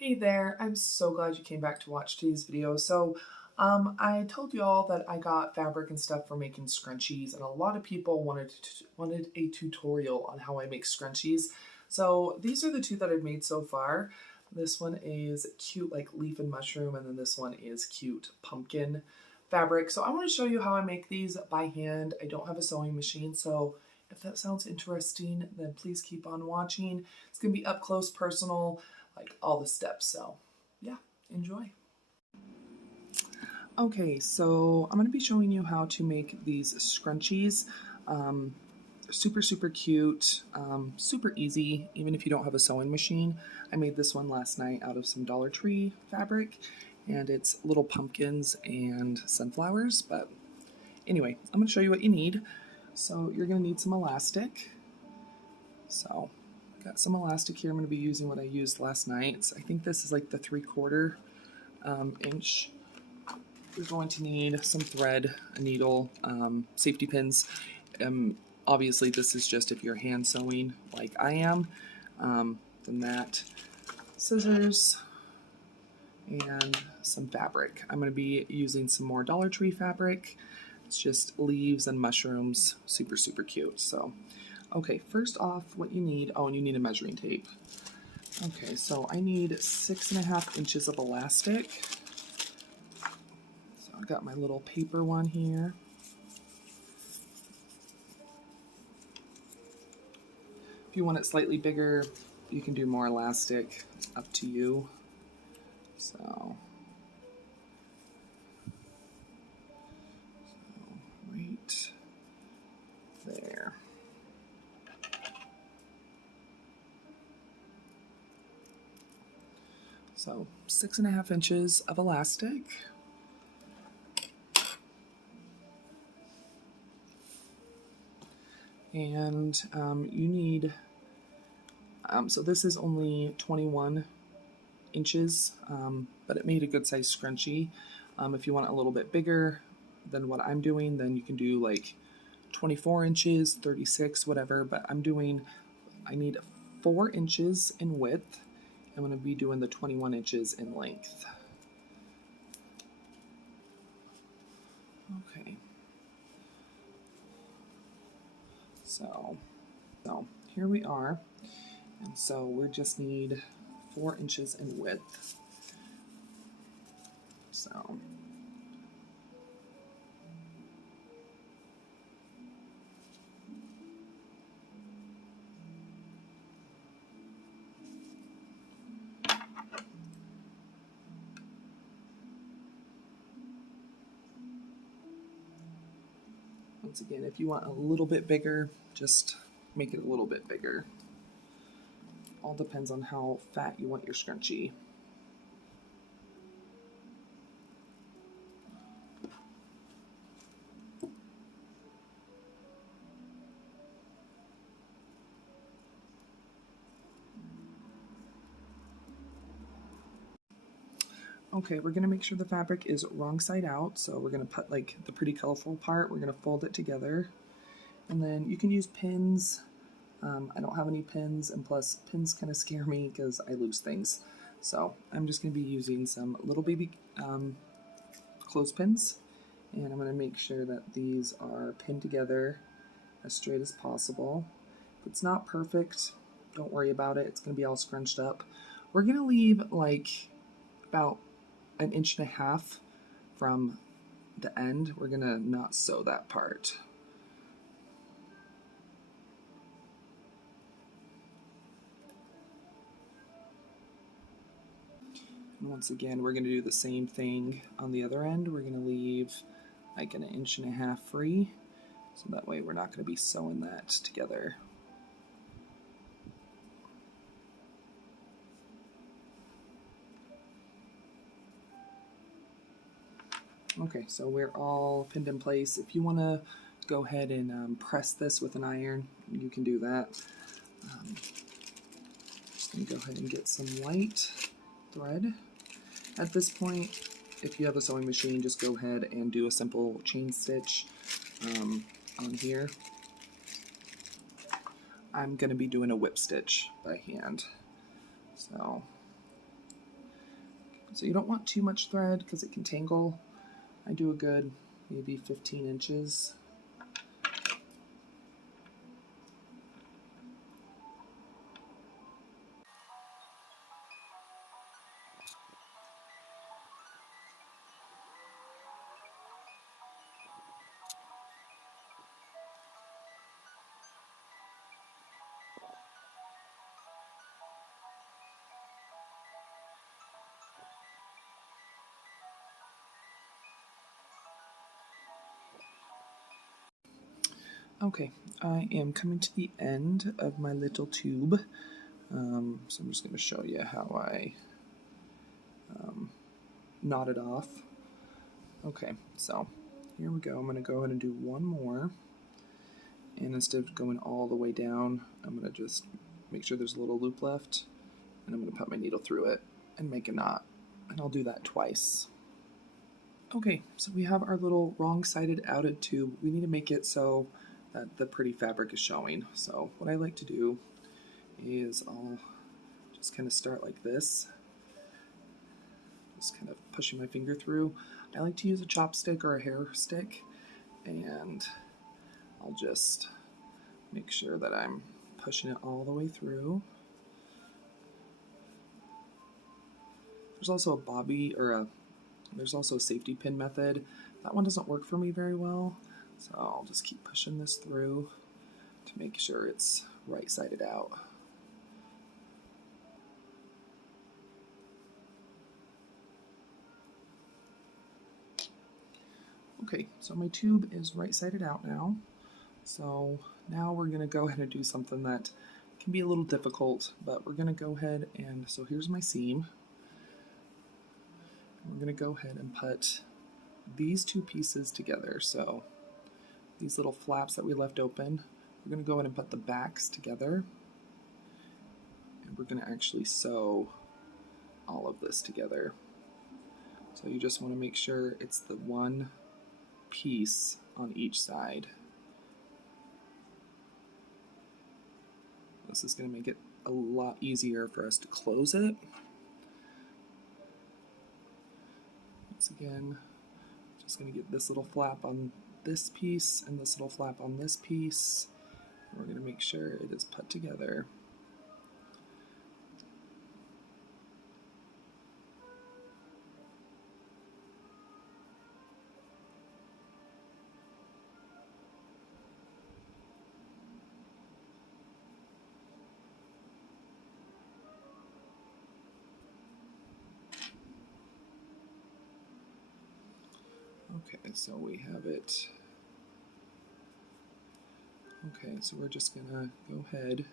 Hey there, I'm so glad you came back to watch today's video. I told you all that I got fabric and stuff for making scrunchies, and a lot of people wanted a tutorial on how I make scrunchies. So these are the two that I've made so far. This one is cute like leaf and mushroom, and then this one is cute pumpkin fabric. So I want to show you how I make these by hand. I don't have a sewing machine, so if that sounds interesting, then please keep on watching. It's going to be up close, personal, like all the steps. So yeah, enjoy. Okay, so I'm going to be showing you how to make these scrunchies. Super cute, super easy, even if you don't have a sewing machine. I made this one last night out of some Dollar Tree fabric, and it's little pumpkins and sunflowers. But anyway, I'm going to show you what you need. So you're going to need some elastic. So got some elastic here. I'm going to be using what I used last night. So I think this is like the 3/4 inch. You're going to need some thread, a needle, safety pins. Obviously, this is just if you're hand sewing like I am. Then that, scissors, and some fabric. I'm going to be using some more Dollar Tree fabric. It's just leaves and mushrooms, super cute. So, okay, first off, what you need, oh, and you need a measuring tape. Okay, so I need 6.5 inches of elastic. So I got my little paper one here. If you want it slightly bigger, you can do more elastic, up to you. So right there. So 6.5 inches of elastic. And you need, so this is only 21 inches, but it made a good size scrunchie. If you want it a little bit bigger than what I'm doing, then you can do like 24 inches, 36, whatever, but I need 4 inches in width. I'm going to be doing the 21 inches in length. Okay. So here we are. And so we just need 4 inches in width. So once again, if you want a little bit bigger, just make it a little bit bigger. All depends on how fat you want your scrunchie. Okay, we're going to make sure the fabric is wrong side out. So we're going to put like the pretty colorful part, we're going to fold it together. And then you can use pins. I don't have any pins, and plus pins kind of scare me because I lose things. So I'm just going to be using some little baby clothespins, and I'm going to make sure that these are pinned together as straight as possible. If it's not perfect, don't worry about it. It's going to be all scrunched up. We're going to leave like about 1.5 inches from the end. We're going to not sew that part. And once again, we're going to do the same thing on the other end. We're going to leave like 1.5 inches free, so that way we're not going to be sewing that together. Okay, so we're all pinned in place. If you want to go ahead and press this with an iron, you can do that. Just going to go ahead and get some white thread. At this point, if you have a sewing machine, just go ahead and do a simple chain stitch on here. I'm going to be doing a whip stitch by hand. So So you don't want too much thread because it can tangle. I do a good maybe 15 inches. Okay, I am coming to the end of my little tube. So I'm just going to show you how I knot it off. Okay, so here we go. I'm going to go ahead and do one more. And instead of going all the way down, I'm going to just make sure there's a little loop left. And I'm going to put my needle through it and make a knot. And I'll do that twice. Okay, so we have our little wrong-sided outed tube. We need to make it so that the pretty fabric is showing. So what I like to do is I'll just kind of start like this. Just kind of pushing my finger through. I like to use a chopstick or a hair stick, and I'll just make sure that I'm pushing it all the way through. There's also a bobby, or there's also a safety pin method. That one doesn't work for me very well, so I'll just keep pushing this through to make sure it's right-sided out. Okay, so my tube is right-sided out now. So now we're going to go ahead and do something that can be a little difficult, but we're going to go ahead and, so here's my seam. We're going to go ahead and put these two pieces together. So these little flaps that we left open, we're going to go ahead and put the backs together. And we're going to actually sew all of this together. So you just want to make sure it's the one piece on each side. This is going to make it a lot easier for us to close it. Once again, just going to get this little flap on this piece and this little flap on this piece. We're going to make sure it is put together. Okay, so we have it. Okay, so we're just gonna go ahead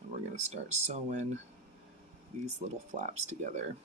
and we're gonna start sewing these little flaps together.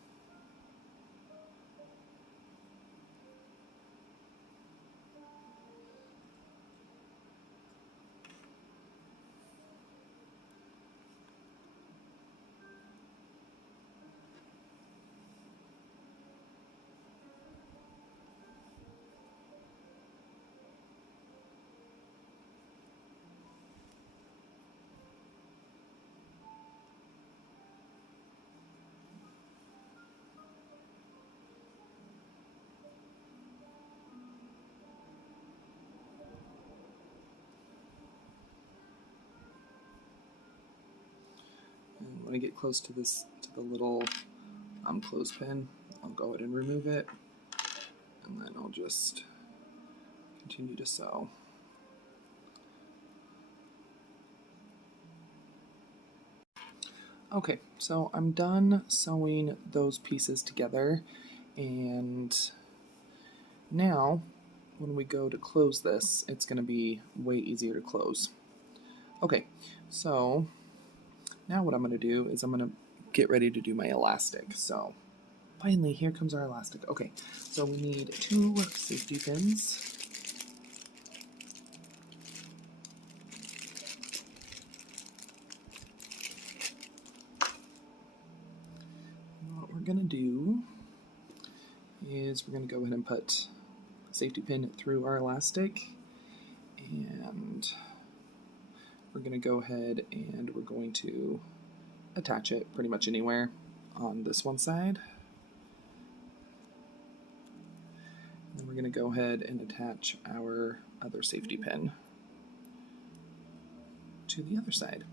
And when I get close to this, to the little clothespin, I'll go ahead and remove it, and then I'll just continue to sew. Okay, so I'm done sewing those pieces together, and now when we go to close this, it's going to be way easier to close. Okay, so now what I'm going to do is I'm going to get ready to do my elastic. So finally, here comes our elastic. Okay, so we need 2 safety pins. And what we're going to do is we're going to go ahead and put a safety pin through our elastic, and we're going to go ahead and we're going to attach it pretty much anywhere on this one side. And then we're going to go ahead and attach our other safety pin to the other side.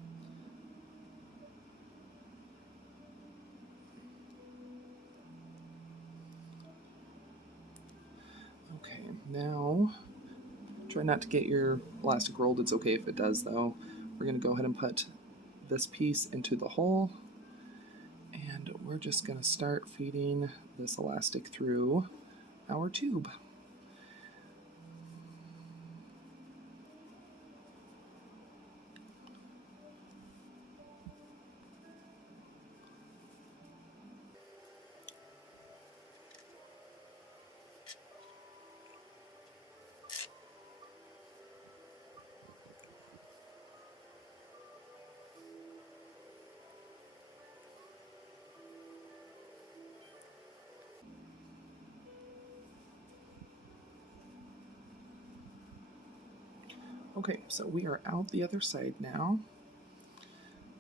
Okay, now try not to get your elastic rolled. It's okay if it does though. We're going to go ahead and put this piece into the hole, and we're just going to start feeding this elastic through our tube. Okay, so we are out the other side now.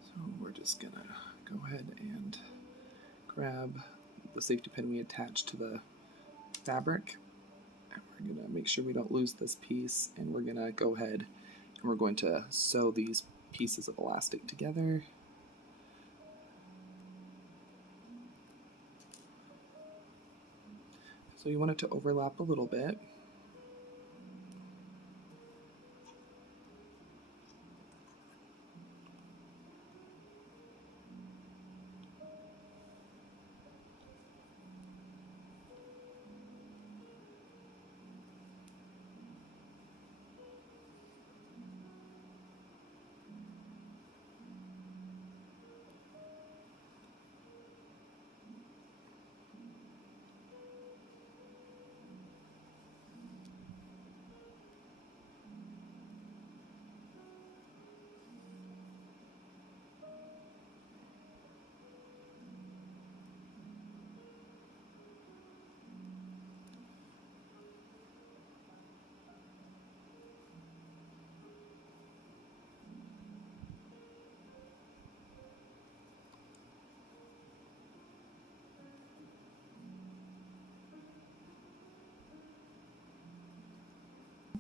So we're just gonna go ahead and grab the safety pin we attached to the fabric. And we're gonna make sure we don't lose this piece, and we're gonna go ahead and we're going to sew these pieces of elastic together. So you want it to overlap a little bit.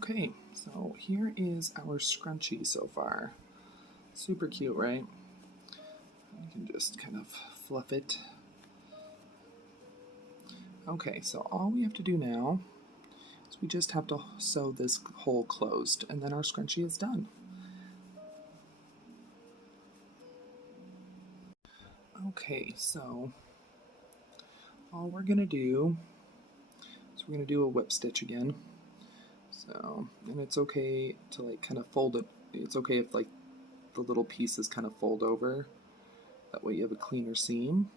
Okay, so here is our scrunchie so far. Super cute, right? You can just kind of fluff it. Okay, so all we have to do now is we just have to sew this hole closed, and then our scrunchie is done. Okay, so all we're gonna do is we're gonna do a whip stitch again. So, and it's okay to like kind of fold it. It's okay if like the little pieces kind of fold over. That way you have a cleaner seam.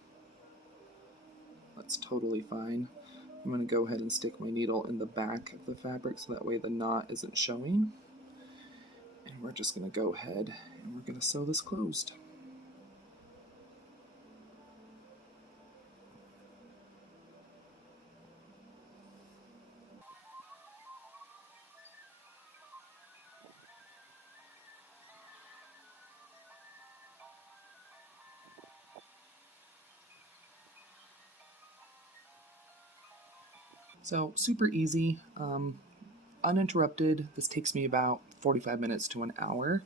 That's totally fine. I'm going to go ahead and stick my needle in the back of the fabric so that way the knot isn't showing. And we're just going to go ahead and we're going to sew this closed. So super easy, uninterrupted. This takes me about 45 minutes to an hour,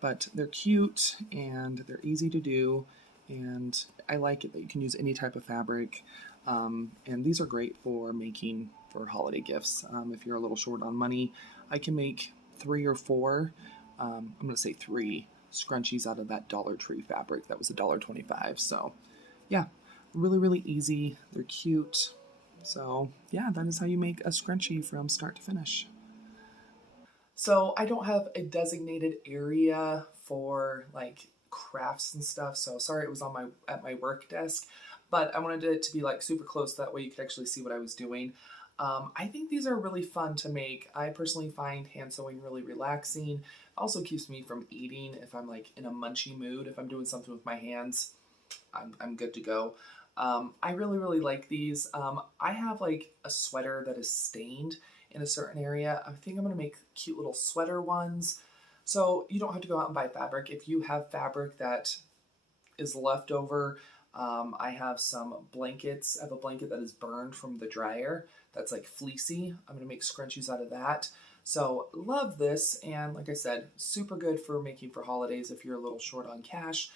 but they're cute and they're easy to do, and I like it that you can use any type of fabric. And these are great for making for holiday gifts. If you're a little short on money, I can make 3 or 4, I'm going to say 3 scrunchies out of that Dollar Tree fabric. That was $1.25. So yeah, really, really easy. They're cute. So yeah, that is how you make a scrunchie from start to finish. So I don't have a designated area for like crafts and stuff. So sorry it was on my work desk, but I wanted it to be like super close so that way you could actually see what I was doing. I think these are really fun to make. I personally find hand sewing really relaxing. Also keeps me from eating if I'm like in a munchy mood. If I'm doing something with my hands, I'm good to go. I really, really like these. I have like a sweater that is stained in a certain area. I think I'm gonna make cute little sweater ones. So you don't have to go out and buy fabric. If you have fabric that is left over, I have some blankets. I have a blanket that is burned from the dryer that's like fleecy. I'm going to make scrunchies out of that. So love this, and like I said, super good for making for holidays if you're a little short on cash.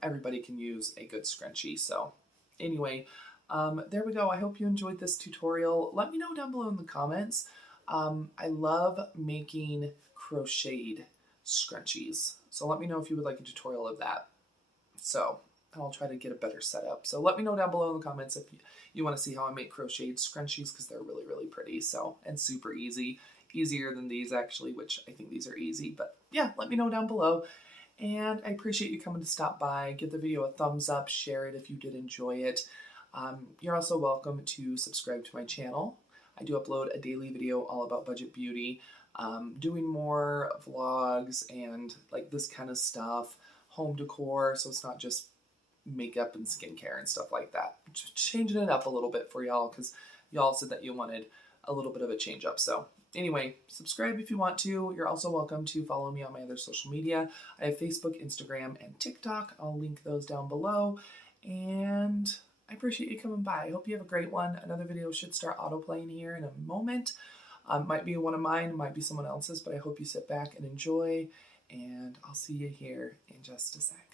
Everybody can use a good scrunchie. So anyway, there we go. I hope you enjoyed this tutorial. Let me know down below in the comments. I love making crocheted scrunchies. So let me know if you would like a tutorial of that. So I'll try to get a better setup. So let me know down below in the comments if you want to see how I make crocheted scrunchies, because they're really, really pretty. So, and super easy. Easier than these actually, which I think these are easy. But yeah, let me know down below. And I appreciate you coming to stop by. Give the video a thumbs up, share it if you did enjoy it. You're also welcome to subscribe to my channel. I do upload a daily video all about budget beauty, doing more vlogs and like this kind of stuff, home decor, so it's not just makeup and skincare and stuff like that. Just changing it up a little bit for y'all, because y'all said that you wanted a little bit of a change up. So anyway, subscribe if you want to. You're also welcome to follow me on my other social media. I have Facebook, Instagram, and TikTok. I'll link those down below. And I appreciate you coming by. I hope you have a great one. Another video should start autoplaying here in a moment. Might be one of mine, might be someone else's, but I hope you sit back and enjoy. And I'll see you here in just a sec.